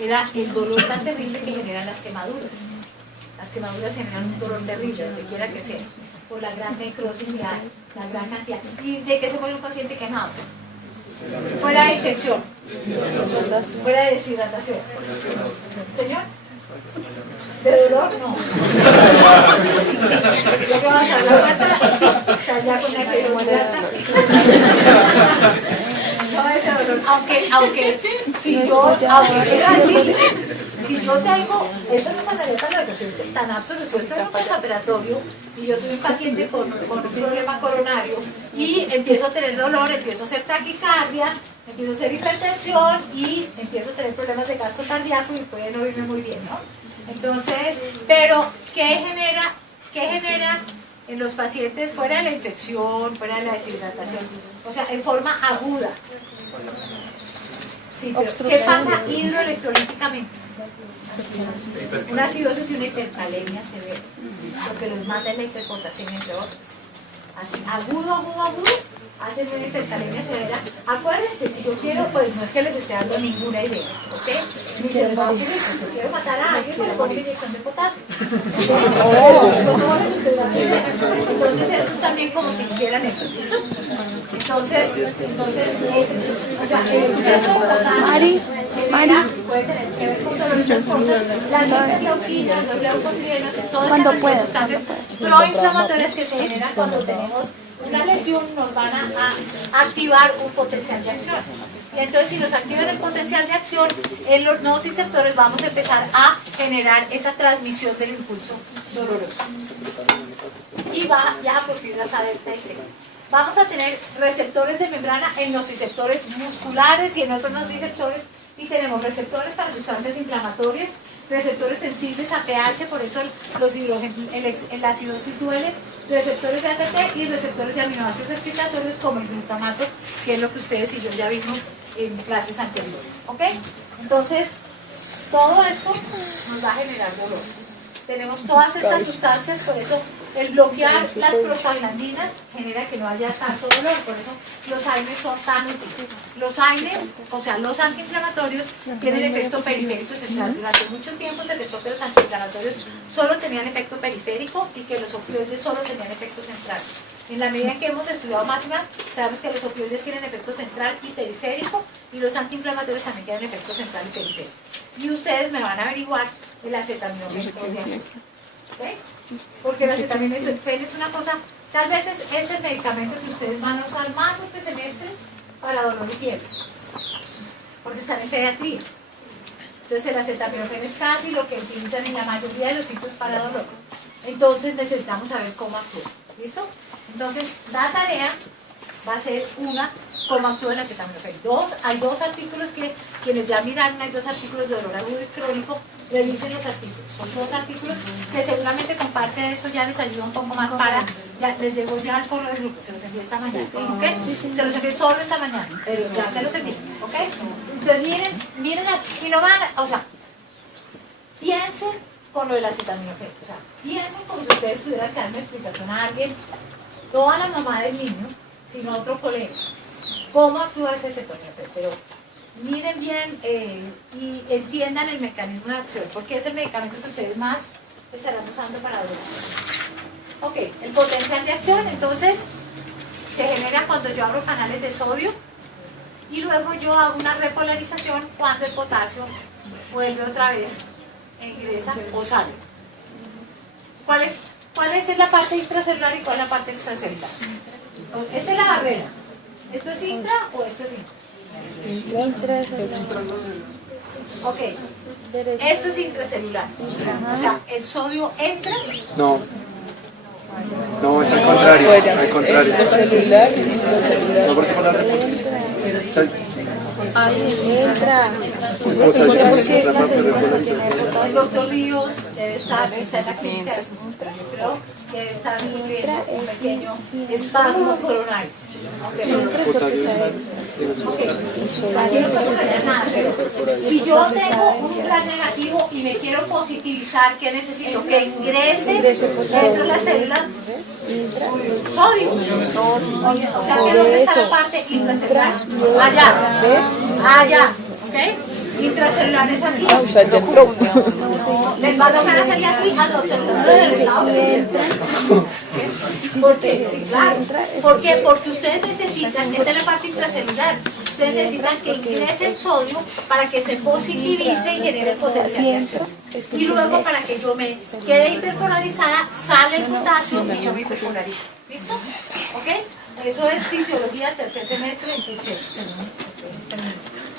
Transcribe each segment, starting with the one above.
era el dolor tan terrible que generan las quemaduras. Las quemaduras generan un dolor terrible, donde quiera que sea, por la gran necrosis que hay, la gran cantidad. ¿Y de qué se muere un paciente quemado? Fuera de infección, fuera de deshidratación. ¿Señor? ¿De dolor? No. ¿Ya que vas a hablar? ¿Estás ya con la que no ese dolor. Aunque si yo tengo, esto no es anécdota, no, yo soy tan absoluto, si yo estoy en un postoperatorio y yo soy un paciente con un problema coronario y empiezo a tener dolor, empiezo a hacer taquicardia, empiezo a hacer hipertensión y empiezo a tener problemas de gasto cardíaco y pueden oírme muy bien, ¿no? Entonces, pero ¿qué genera en los pacientes fuera de la infección, fuera de la deshidratación? O sea, en forma aguda. Sí, pero ¿qué pasa hidroelectrolíticamente? Una acidosis y una hipercalemia severa, porque los mata la hiperpotasemia, entre otras. Así, agudo, hacen una hipercalemia severa. Acuérdense, si yo quiero, pues no es que les esté dando ninguna idea, ¿ok? Ni se les va a ocurrir, si yo quiero matar a alguien, pues le pongo una inyección de potasio. Entonces eso es también como si hicieran eso. Entonces, o sea, el exceso de potasio puede tener que ver con todas estas cosas. Las interleuquinas, los leucotrienos, todas estas sustancias proinflamatorias que se generan cuando tenemos una lesión nos van a activar un potencial de acción. Y entonces si nos activan el potencial de acción, en los nociceptores vamos a empezar a generar esa transmisión del impulso doloroso. Y va ya a proteínas A, delta y C. Vamos a tener receptores de membrana en nociceptores musculares y en otros nociceptores, y tenemos receptores para sustancias inflamatorias, receptores sensibles a pH, por eso la acidosis duele, receptores de ATP y receptores de aminoácidos excitatorios como el glutamato, que es lo que ustedes y yo ya vimos en clases anteriores. ¿Ok? Entonces, todo esto nos va a generar dolor. Tenemos todas estas sustancias, por eso el bloquear las prostaglandinas genera que no haya tanto dolor, por eso los AINES son tan útiles. Los AINES, o sea, los antiinflamatorios, tienen efecto periférico central. Durante mucho tiempo se pensó que los antiinflamatorios solo tenían efecto periférico y que los opioides solo tenían efecto central. En la medida en que hemos estudiado más y más, sabemos que los opioides tienen efecto central y periférico y los antiinflamatorios también tienen efecto central y periférico. Y ustedes me van a averiguar el acetaminofén, por ejemplo. ¿Okay? Porque el acetaminofén es una cosa, tal vez es el medicamento que ustedes van a usar más este semestre para dolor y fiebre, porque están en pediatría. Entonces el acetaminofén es casi lo que utilizan en la mayoría de los sitios para dolor. Entonces necesitamos saber cómo actúa. ¿Listo? Entonces la tarea va a ser cómo actúa el acetaminofén. Hay dos artículos que, quienes ya miraron, hay dos artículos de dolor agudo y crónico, revisen los artículos. Son dos artículos que seguramente con parte de eso ya les ayuda un poco más les llegó ya al correo del grupo, se los envié esta mañana, ¿ok? Se los envié solo esta mañana, pero ya se los envié, ¿ok? Entonces miren aquí, y no van, o sea, piensen con lo del acetaminofén, o sea, piensen como si ustedes tuvieran que dar una explicación a alguien, no a la mamá del niño, sino a otro colega, cómo actúa ese acetaminofén, pero miren bien y entiendan el mecanismo de acción, porque es el medicamento que ustedes más estarán usando para dolor. Ok, el potencial de acción, entonces, se genera cuando yo abro canales de sodio y luego yo hago una repolarización cuando el potasio vuelve otra vez, ingresa o sale. ¿Cuál es la parte intracelular y cuál es la parte extracelular? Esta es la barrera. ¿Esto es intra o esto es intra? Intracelular. Ok. Esto es intracelular. O sea, el sodio entra. No, es al contrario. Al contrario. Extracelular, intracelular. No, porque por la Entra. El doctor Ríos debe estar en la clínica, yo creo que debe estar sufriendo un pequeño espasmo coronario. Si yo tengo un plan negativo y me quiero positivizar, ¿qué necesito? Que ingrese dentro de la célula sodio. O sea, que ¿dónde está la parte intracelular? Allá. ¿Ok? Intracelular es aquí. O sea, ya entró. No, les va a tocar hacerle así a los celulares del lado. ¿Por qué? Sí, claro. ¿Por qué? Porque ustedes necesitan, esta es la parte intracelular, ustedes necesitan que ingrese el sodio para que se positivice y genere potencial de acción. Y luego para que yo me quede hiperpolarizada, sale el potasio y yo me hiperpolarizo. ¿Listo? ¿Ok? Eso es fisiología del tercer semestre en Pichel.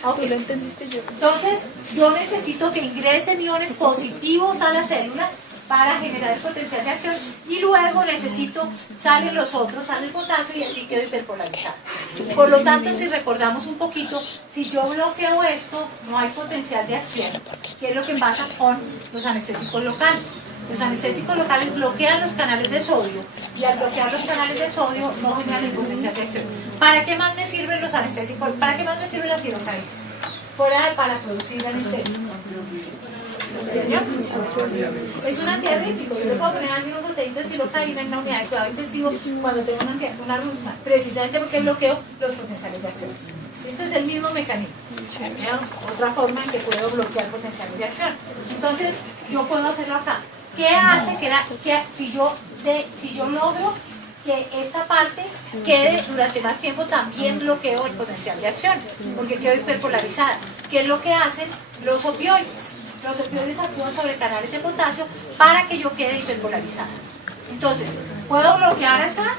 Okay. Entonces, yo necesito que ingresen iones positivos a la célula para generar el potencial de acción y luego necesito, salen los otros, sale el potasio y así quedo hiperpolarizado. Por lo tanto, si recordamos un poquito, si yo bloqueo esto, no hay potencial de acción, que es lo que pasa con los anestésicos locales. Los anestésicos locales bloquean los canales de sodio y al bloquear los canales de sodio no generan el potencial de acción. ¿Para qué más me sirven los anestésicos? ¿Para qué más me sirve la silocaína? Fuera de para producir anestésico. Es un antiarrítmico. Yo le puedo poner algunos botellitos de silocaína en una unidad de cuidado intensivo cuando tengo una arritmia, precisamente porque bloqueo los potenciales de acción. Este es el mismo mecanismo. Otra forma en que puedo bloquear potenciales de acción. Entonces, yo puedo hacerlo acá. ¿Qué hace que si yo logro que esta parte quede durante más tiempo, también bloqueo el potencial de acción, porque quedo hiperpolarizada? ¿Qué es lo que hacen los opioides? Los opioides actúan sobre canales de potasio para que yo quede hiperpolarizada. Entonces, puedo bloquear acá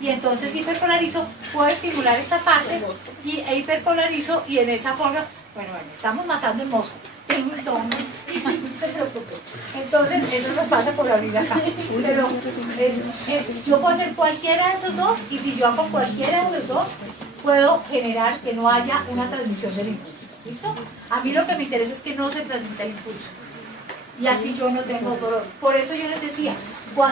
y entonces hiperpolarizo, puedo estimular esta parte e hiperpolarizo y en esa forma, bueno, estamos matando el mosco. Tengo un tono, no se preocupe. Entonces, eso nos pasa por abrir acá. Pero yo puedo hacer cualquiera de esos dos y si yo hago cualquiera de los dos, puedo generar que no haya una transmisión del impulso. ¿Listo? A mí lo que me interesa es que no se transmita el impulso. Y así yo no tengo dolor. Por eso yo les decía,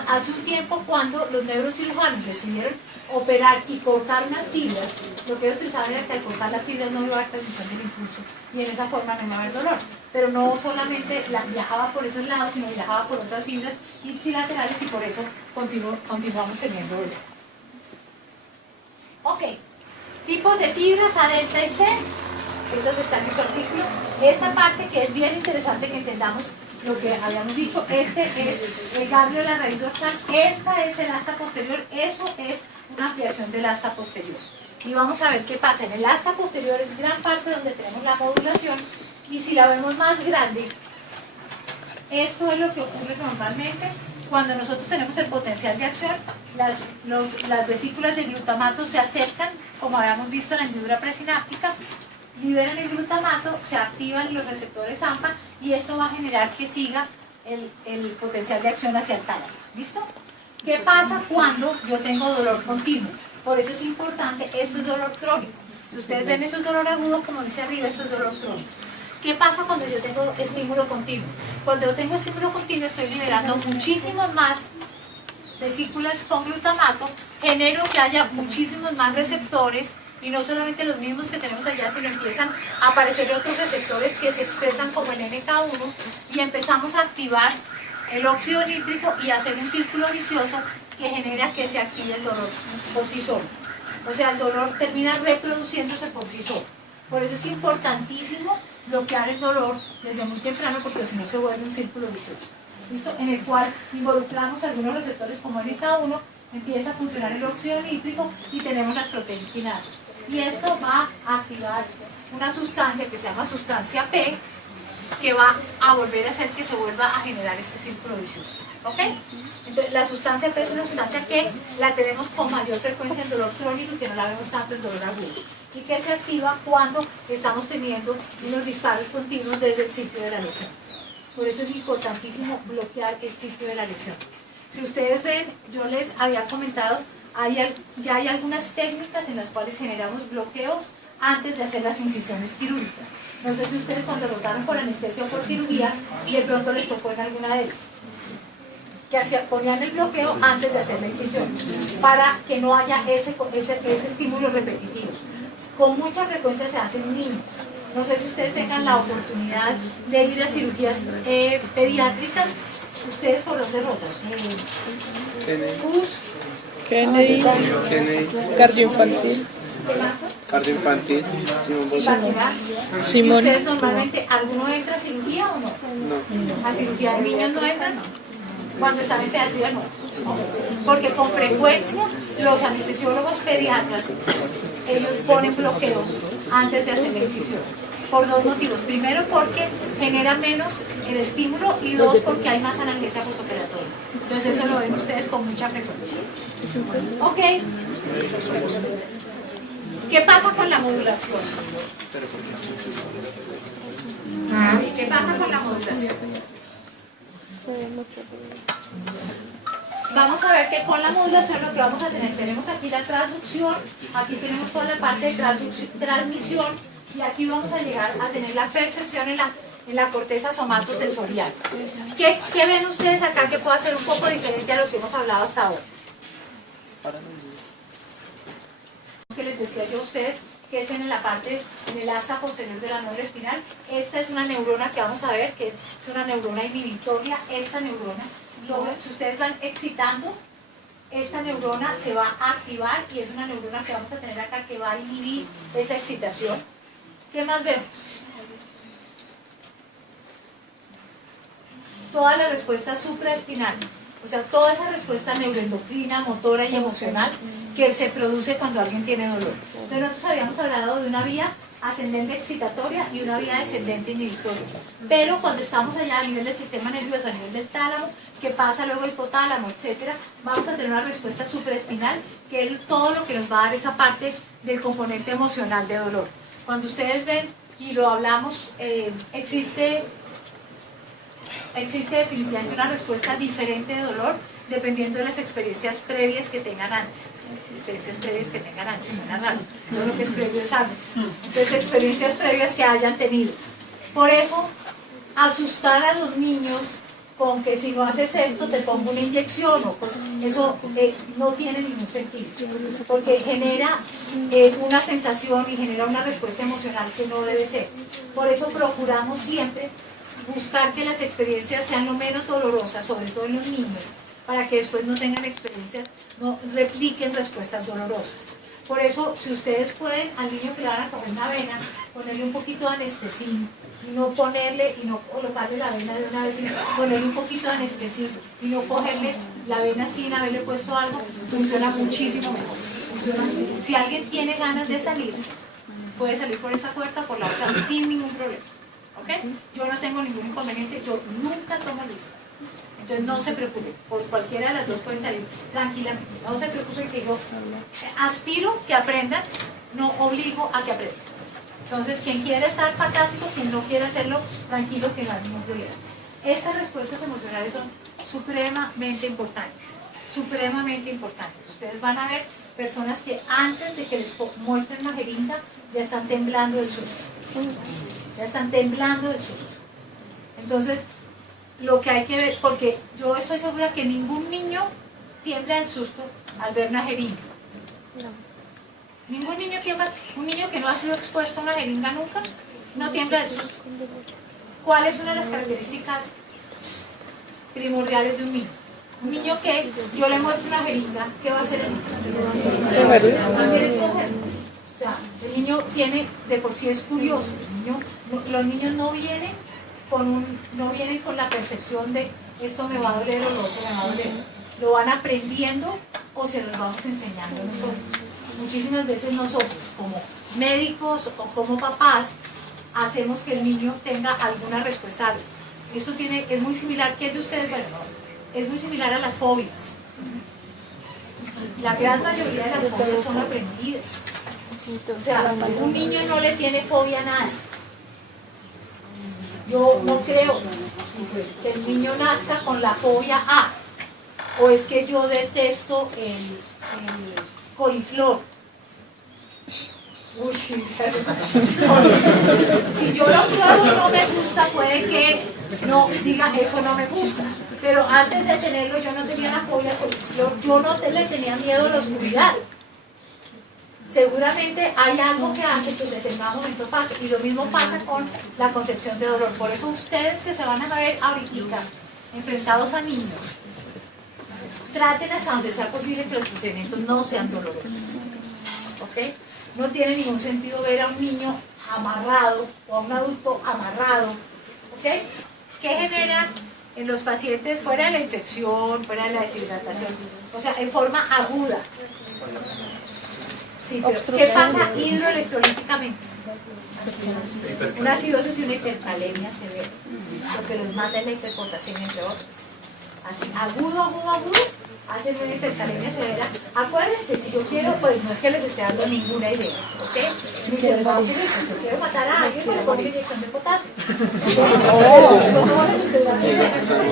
hace un tiempo cuando los neurocirujanos decidieron operar y cortar unas fibras, lo que ellos pensaban era que al cortar las fibras no iba a haber transmisión del impulso y en esa forma no iba a haber dolor. Pero no solamente viajaba por esos lados, sino viajaba por otras fibras ipsilaterales y por eso continuamos teniendo dolor. Ok, tipos de fibras A, delta y C. Esas están en su artículo. Esta parte que es bien interesante que entendamos lo que habíamos dicho, este es el ganglio de la raíz dorsal, esta es el asta posterior, eso es una ampliación del asta posterior. Y vamos a ver qué pasa. En el asta posterior es gran parte donde tenemos la modulación y si la vemos más grande, esto es lo que ocurre normalmente cuando nosotros tenemos el potencial de acción. Las vesículas de glutamato se acercan, como habíamos visto en la hendidura presináptica, liberan el glutamato, se activan los receptores AMPA y esto va a generar que siga el potencial de acción hacia el tálamo. ¿Listo? ¿Qué pasa cuando yo tengo dolor continuo? Por eso es importante, esto es dolor crónico. Si ustedes ven, eso es dolor agudo, como dice arriba, esto es dolor crónico. ¿Qué pasa cuando yo tengo estímulo continuo? Cuando yo tengo estímulo continuo estoy liberando muchísimos más vesículas con glutamato, genero que haya muchísimos más receptores y no solamente los mismos que tenemos allá, sino empiezan a aparecer otros receptores que se expresan como el NK1 y empezamos a activar el óxido nítrico y hacer un círculo vicioso que genera que se active el dolor por sí solo. O sea, el dolor termina reproduciéndose por sí solo. Por eso es importantísimo bloquear el dolor desde muy temprano porque si no se vuelve un círculo vicioso. ¿Listo? En el cual involucramos algunos receptores como el NK1, empieza a funcionar el óxido nítrico y tenemos las proteínas quinasas. Y esto va a activar una sustancia que se llama sustancia P, que va a volver a hacer que se vuelva a generar este círculo vicioso. ¿Ok? Entonces, la sustancia P es una sustancia que la tenemos con mayor frecuencia en dolor crónico y que no la vemos tanto en dolor agudo. Y que se activa cuando estamos teniendo unos disparos continuos desde el sitio de la lesión. Por eso es importantísimo bloquear el sitio de la lesión. Si ustedes ven, yo les había comentado, ya hay algunas técnicas en las cuales generamos bloqueos antes de hacer las incisiones quirúrgicas. No sé si ustedes cuando rotaron por anestesia o por cirugía, de pronto les tocó en alguna de ellas, que ponían el bloqueo antes de hacer la incisión, para que no haya ese estímulo repetitivo. Con mucha frecuencia se hace en niños. No sé si ustedes tengan la oportunidad de ir a cirugías pediátricas. ¿Ustedes por dónde rotan? Kennedy, cardioinfantil. ¿Qué más? Jardín infantil, Simón Bolívar. Ibaquirá. ¿Y Simón. ustedes normalmente, alguno entra a cirugía o no? No. ¿A cirugía de niños no entran? Cuando están en pediatría no. Porque con frecuencia los anestesiólogos pediatras, ellos ponen bloqueos antes de hacer la incisión. Por dos motivos. Primero, porque genera menos el estímulo, y dos, porque hay más analgesia postoperatoria. Entonces eso lo ven ustedes con mucha frecuencia. Ok. ¿Qué pasa con la modulación? ¿Qué pasa con la modulación? Vamos a ver que con la modulación lo que vamos a tener, tenemos aquí la transducción, aquí tenemos toda la parte de transmisión, y aquí vamos a llegar a tener la percepción en la corteza somatosensorial. ¿Qué ven ustedes acá que pueda ser un poco diferente a lo que hemos hablado hasta ahora? Que les decía yo a ustedes que es en la parte, en el asa posterior de la médula espinal. Esta es una neurona que vamos a ver, que es una neurona inhibitoria. Esta neurona, si ustedes van excitando, esta neurona se va a activar, y es una neurona que vamos a tener acá que va a inhibir esa excitación. ¿Qué más vemos? Toda la respuesta supraespinal, o sea, toda esa respuesta neuroendocrina, motora y emocional que se produce cuando alguien tiene dolor. Entonces nosotros habíamos hablado de una vía ascendente excitatoria y una vía descendente inhibitoria. Pero cuando estamos allá a nivel del sistema nervioso, a nivel del tálamo, que pasa luego al hipotálamo, etcétera, vamos a tener una respuesta supraespinal, que es todo lo que nos va a dar esa parte del componente emocional de dolor. Cuando ustedes ven, y lo hablamos, existe definitivamente una respuesta diferente de dolor dependiendo de las experiencias previas que tengan antes. Suena raro, todo lo que es previo es antes. Entonces, experiencias previas que hayan tenido. Por eso, asustar a los niños con que si no haces esto te pongo una inyección, o pues, eso no tiene ningún sentido, porque genera una sensación y genera una respuesta emocional que no debe ser. Por eso procuramos siempre buscar que las experiencias sean lo menos dolorosas, sobre todo en los niños, para que después no tengan experiencias, no repliquen respuestas dolorosas. Por eso, si ustedes pueden, al niño que le van a coger una vena, ponerle un poquito de anestesín, y no ponerle, y no colocarle la vena de una vez, sino ponerle un poquito de anestesín, y no cogerle la vena sin haberle puesto algo, funciona muchísimo mejor. Si alguien tiene ganas de salir, puede salir por esta puerta o por la otra sin ningún problema. ¿Ok? Yo no tengo ningún inconveniente, yo nunca tomo lista. Entonces no se preocupen, por cualquiera de las dos pueden salir tranquilamente. No se preocupen que yo aspiro que aprendan, no obligo a que aprendan. Entonces quien quiere estar fantástico, quien no quiere hacerlo, tranquilo, que no hay ningún problema. Estas respuestas emocionales son supremamente importantes, supremamente importantes. Ustedes van a ver personas que antes de que les muestren una jeringa ya están temblando del susto. Ya están temblando del susto. Entonces, lo que hay que ver, porque yo estoy segura que ningún niño tiembla del susto al ver una jeringa. Ningún niño tiembla, un niño que no ha sido expuesto a una jeringa nunca, no tiembla del susto. ¿Cuál es una de las características primordiales de un niño? Un niño que yo le muestro una jeringa, ¿qué va a hacer el niño? O sea, el niño tiene, de por sí es curioso, los niños no vienen con la percepción de esto me va a doler o lo otro me va a doler. Lo van aprendiendo o se los vamos enseñando nosotros. Muchísimas veces nosotros, como médicos o como papás, hacemos que el niño tenga alguna respuesta. Esto es muy similar, ¿qué es de ustedes? Bueno, es muy similar a las fobias. La gran mayoría de las fobias son aprendidas. O sea, un niño no le tiene fobia a nada. Yo no creo que el niño nazca con la fobia a, o es que yo detesto el coliflor. Uy, sí, si yo lo pruebo y no me gusta, puede que no diga eso no me gusta. Pero antes de tenerlo yo no tenía la fobia al coliflor, yo no le tenía miedo a la oscuridad. Seguramente hay algo que hace que en determinado momento pase, y lo mismo pasa con la concepción de dolor. Por eso ustedes que se van a ver ahorita enfrentados a niños, traten hasta donde sea posible que los procedimientos no sean dolorosos. ¿Ok? no tiene ningún sentido ver a un niño amarrado o a un adulto amarrado, ¿ok? ¿Qué genera en los pacientes fuera de la infección, fuera de la deshidratación? O sea, en forma aguda. Sí, pero ¿qué pasa hidroelectrolíticamente? Una acidosis y una hipercalemia severa. Lo que los mata es la hiperpotasemia, entre otras. Así, agudo, hacen una hipercalemia severa. Acuérdense, si yo quiero, pues no es que les esté dando ninguna idea, ¿ok? Ni se me va a ocurrir, si yo quiero matar a alguien, pues le pongo inyección de potasio.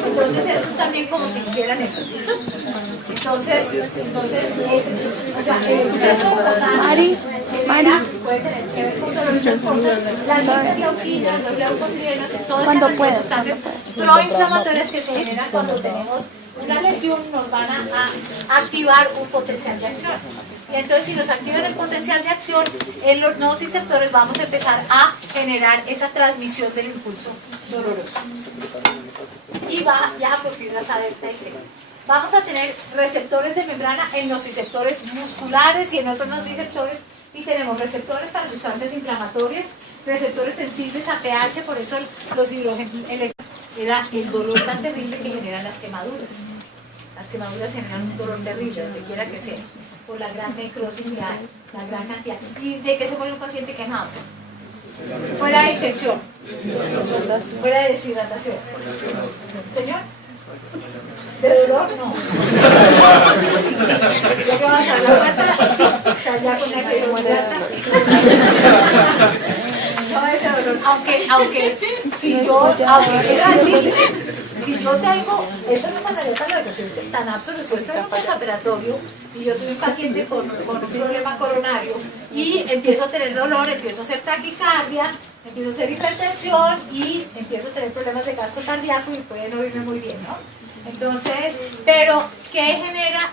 Entonces eso es también como si hicieran eso, ¿listo? Entonces, o sea, el exceso de potasio puede tener que ver con todas estas cosas. Las interleuquinas, los leucotrienos, todas estas sustancias proinflamatorias que se generan cuando tenemos una lesión nos van a activar un potencial de acción. Y entonces si nos activan el potencial de acción, en los nociceptores vamos a empezar a generar esa transmisión del impulso doloroso. Y va ya a profilas A, delta y C. Vamos a tener receptores de membrana en nociceptores musculares y en otros nociceptores. Y tenemos receptores para sustancias inflamatorias, receptores sensibles a pH, por eso los hidrógenos era el dolor tan terrible que generan las quemaduras. Las quemaduras generan un dolor terrible, donde quiera que sea, por la gran necrosis y la gran cantidad. ¿Y de qué se muere un paciente quemado? Fuera de infección, fuera de deshidratación. ¿Señor? ¿De dolor? No. ¿Ya qué vas a hablar? ¿Estás ya con la que muerta? No es de dolor. Aunque si yo tengo, eso no es anaerobio tan absoluto, esto es un postoperatorio y yo soy un paciente con un problema coronario y empiezo a tener dolor, empiezo a hacer taquicardia, empiezo a hacer hipertensión y empiezo a tener problemas de gasto cardíaco y pueden oírme muy bien, ¿no? Entonces, pero ¿qué genera